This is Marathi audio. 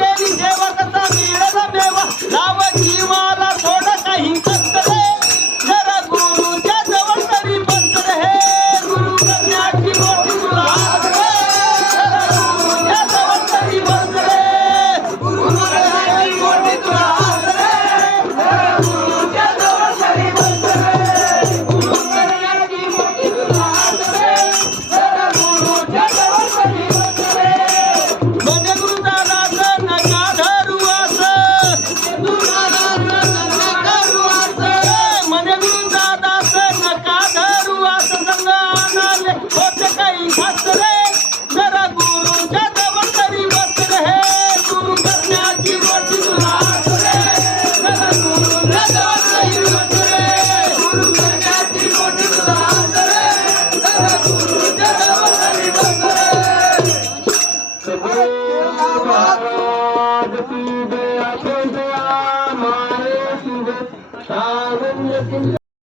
केली देवा कसा मिळाला देवा लाव जीवाला थोडं काही कष्ट रे जरा गुरुच्या जवळ तरी बस रे गुरु करण्याची मोठी तुला आस रे जरा गुरुच्या जवळ तरी बस रे गुरु करण्याची मोठी तुला आस रे जरा गुरुच्या जवळ तरी बस रे गुरु करण्याची मोठी तुला आस रे जरा गुरुच्या जवळ तरी बस रे म्हणजे गुरुदादा नका धरू असं म्हणजे गुरुदादास नका धरू असं संग आणाले होते काही खास रे जरा गुरुच्या जवळ तरी बस रे गुरु करण्याची मोठी तुला आस रे जरा गुरुच्या जवळ तरी बस रे गुरु करण्याची मोठी तुला आस रे जरा गुरुच्या जवळ तरी बस रे महाराज की दया से दया मारे